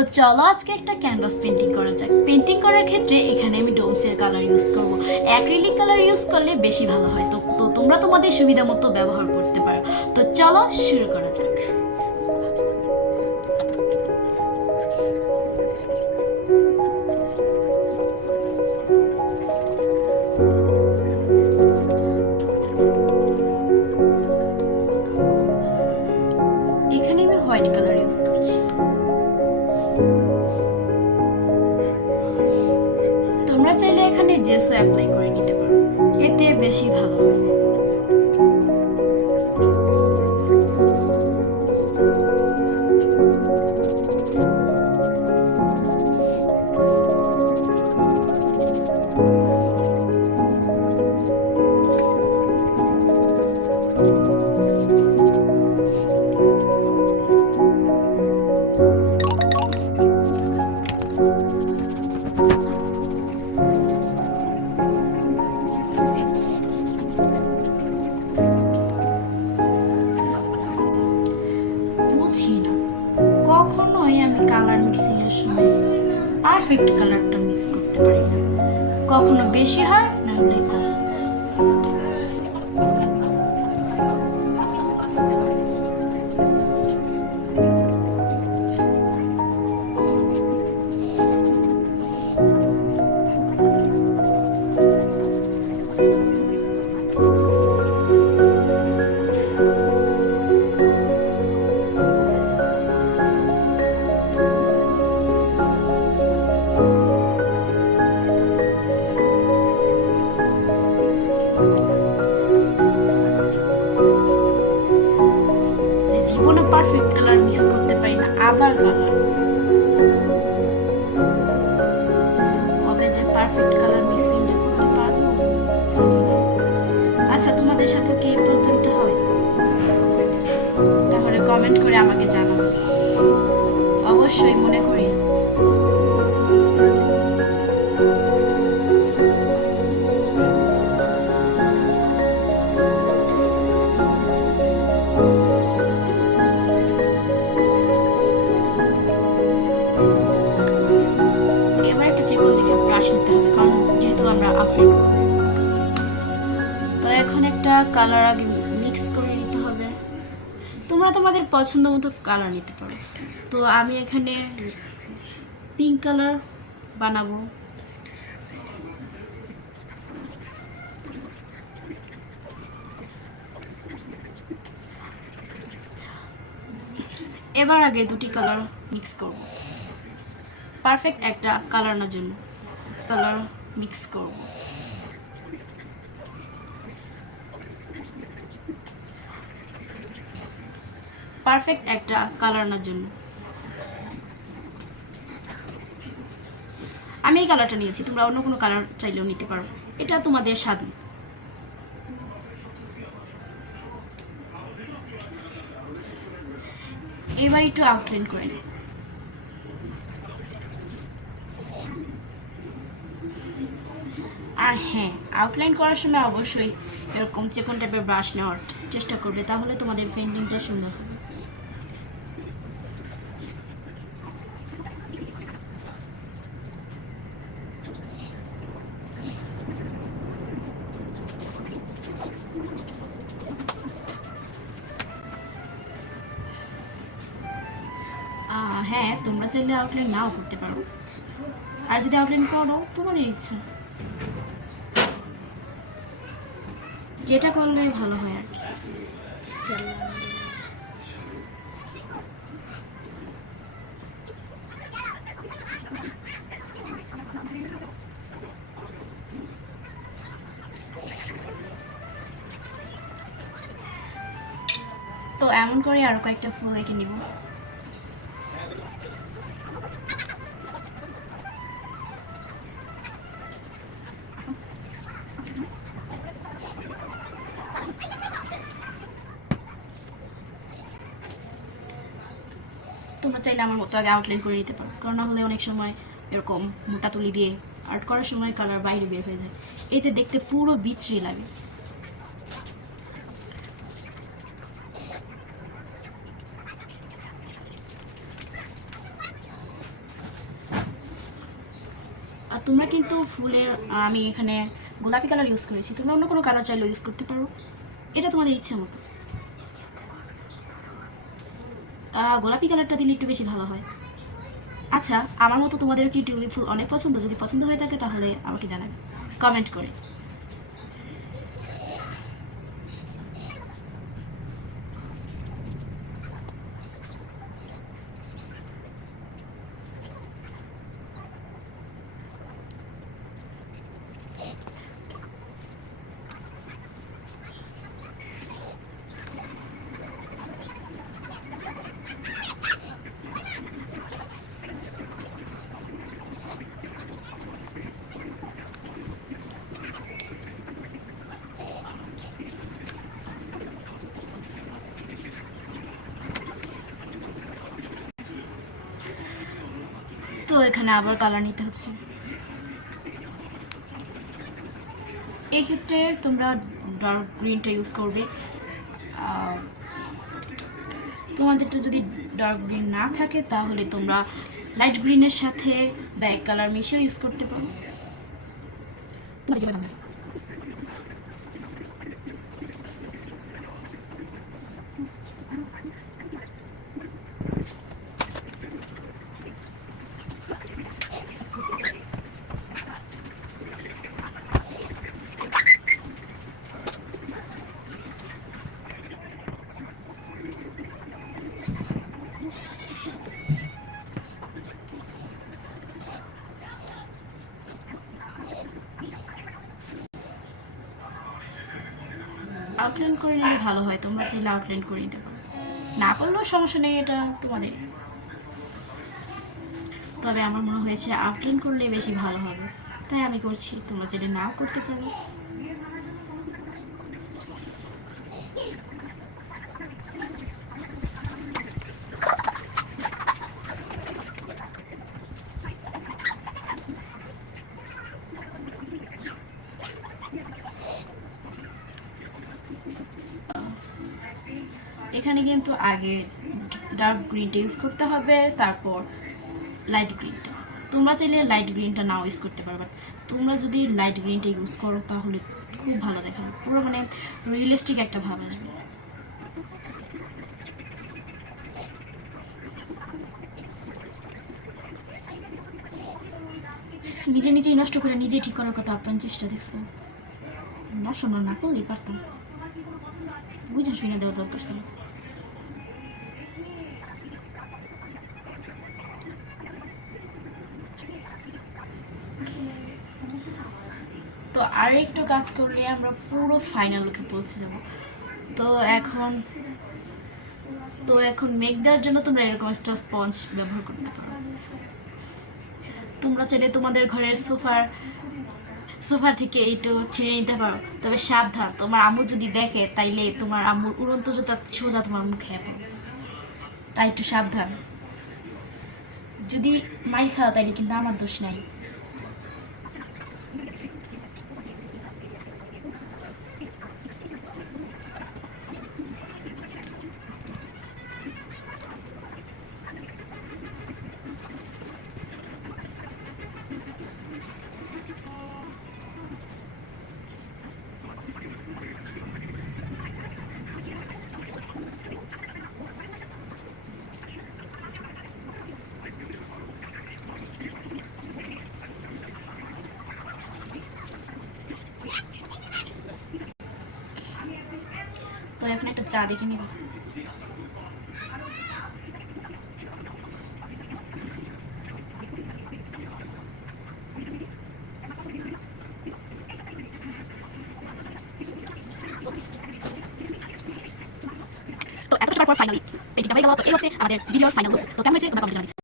তো চলো আজকে একটা ক্যানভাস পেন্টিং করা যাক। পেন্টিং করার ক্ষেত্রে এখানে আমি ডোমসের কালার ইউজ করব। অ্যাক্রিলিক কালার ইউজ করলে বেশি ভালো হয়। তো তোমরা তোমাদের সুবিধা মতো ব্যবহার করতে পারো। তো চলো শুরু করা যাক। এখানে আমি হোয়াইট কালার ইউজ করছি। তোমরা চাইলে এখানে জেসও অ্যাপ্লাই করে নিতে পারো, এতে বেশি ভালো হয়। বুঝি না কখনোই আমি কালার মিক্সিং এর সময় পারফেক্ট কালারটা মিক্স করতে পারি না। কখনো বেশি হয়, না হলে কম। যে জীবনে পারফেক্ট কালার মিক্স করতে পারি না, আবার কালার কবে যে পারফেক্ট কালার মিক্সিংটা করতে পারবো। আচ্ছা, তোমাদের সাথে কি এই প্রবলেমটা হয়? তাহলে কমেন্ট করে আমাকে জানাবে, অবশ্যই মনে করি। এবার একটা চিকন দেখে ব্রাশ নিতে হবে, কারণ যেহেতু আমরা আউটলাইন করব। তো এখন একটা কালার আগে মিক্স করে নিতে হবে। তোমরা তোমাদের পছন্দ মতো কালার নিতে পারো। তো আমি এখানে পিঙ্ক কালার বানাবো। এবার আগে দুটি কালার মিক্স করব, পারফেক্ট একটা কালার আনার জন্য কালার মিক্স করব। পারফেক্ট একটা কালার আনার জন্য আমি এই কালারটা নিয়েছি, তোমরা অন্য কোনো কালার চাইলেও নিতে পারো, এটা তোমাদের স্বাদ। এবার একটু আউটলাইন করে নিই। আর হ্যাঁ, আউটলাইন করার সময় অবশ্যই এরকম চিকন টাইপের ব্রাশ নেওয়ার চেষ্টা করবে, তাহলে তোমাদের পেন্টিংটা সুন্দর হবে। হ্যাঁ, তোমরা চাইলে আউটলাইন নাও করতে পারো, আর যদি আউটলাইন করো তোমাদের ইচ্ছা, যেটা করলে ভালো হয় আর কি। তো এমন করে আরো কয়েকটা ফুল এঁকে নিব। তোমরা চাইলে আমার মতো আগে আউটলাইন করে নিতে পারো, কারণ না হলে অনেক সময় এরকম মোটা তুলি দিয়ে আর্ট করার সময় কালার বাইরে বের হয়ে যায়, এতে দেখতে পুরো বিচ্ছিরি লাগে। আর তোমরা কিন্তু ফুলের আমি এখানে গোলাপি কালার ইউজ করেছি, তোমরা অন্য কোনো কালার চাইলেও ইউজ করতে পারো, এটা তোমাদের ইচ্ছে মতো। গোলাপি কালারটা দিলে একটু বেশি ভালো হয়। আচ্ছা, আমার মতো তোমাদের কি টিউলিপ ফুল অনেক পছন্দ? যদি পছন্দ হয়ে থাকে তাহলে আমাকে জানাবে কমেন্ট করে। তো এখানে আবার কালার নিতে হচ্ছে। এই ক্ষেত্রে তোমরা ডার্ক গ্রিনটা ইউজ করবে। তোমাদেরটা যদি ডার্ক গ্রিন না থাকে তাহলে তোমরা লাইট গ্রিনের সাথে ব্ল্যাক কালার মিশিয়ে ইউজ করতে পারো। আউটলাইন করে নিলে ভালো হয়, তোমরা চাইলে আউটলাইন করে নিতে পারো, না করলেও সমস্যা নেই, এটা তোমাদের। তবে আমার মনে হয়েছে আউটলাইন করলে বেশি ভালো হবে, তাই আমি করছি, তোমরা চাইলে নাও করতে পারো। এখানে কিন্তু আগে ডার্ক গ্রিনটা ইউজ করতে হবে, তারপর লাইট গ্রিনটা। তোমরা চাইলে লাইট গ্রিনটা নাও ইউজ করতে পারো, বাট তোমরা যদি লাইট গ্রিনটা ইউজ করো তাহলে খুব ভালো দেখাবে, পুরো মানে রিয়েলিস্টিক একটা ভাব আসবে। নিজে নিজেই নষ্ট করে নিজেই ঠিক করার কথা আপ্রাণ চেষ্টা, দেখছো? নষ্ট না করলেই পারতাম, বুঝে শুনে দেওয়ার দরকার ছিল। তো আর একটু কাজ করলে আমরা পুরো ফাইনাল লুকে পৌঁছে যাব। তো এখন মেক দেওয়ার জন্য তোমরা এরকম একটা স্পঞ্জ ব্যবহার করতে পারো। তোমরা চাইলে তোমাদের ঘরের সোফার থেকে একটু ছিঁড়ে নিতে পারো, তবে সাবধান, তোমার আম্মু যদি দেখে তাইলে তোমার আম্মুর উড়ন্ত জুতা সোজা তোমার মুখে পাবে, তাই একটু সাবধান। যদি মাইর খাও তাইলে কিন্তু আমার দোষ নাই। তো এখন একটা চা দেখে নিব। তো এত কিছুর পর ফাইনালি পেজটা হয়ে গেল। তো এই হচ্ছে আমাদের ভিডিওর ফাইনাল লুক। তো কেমন হয়েছে তোমরা কমেন্টে জানাবে।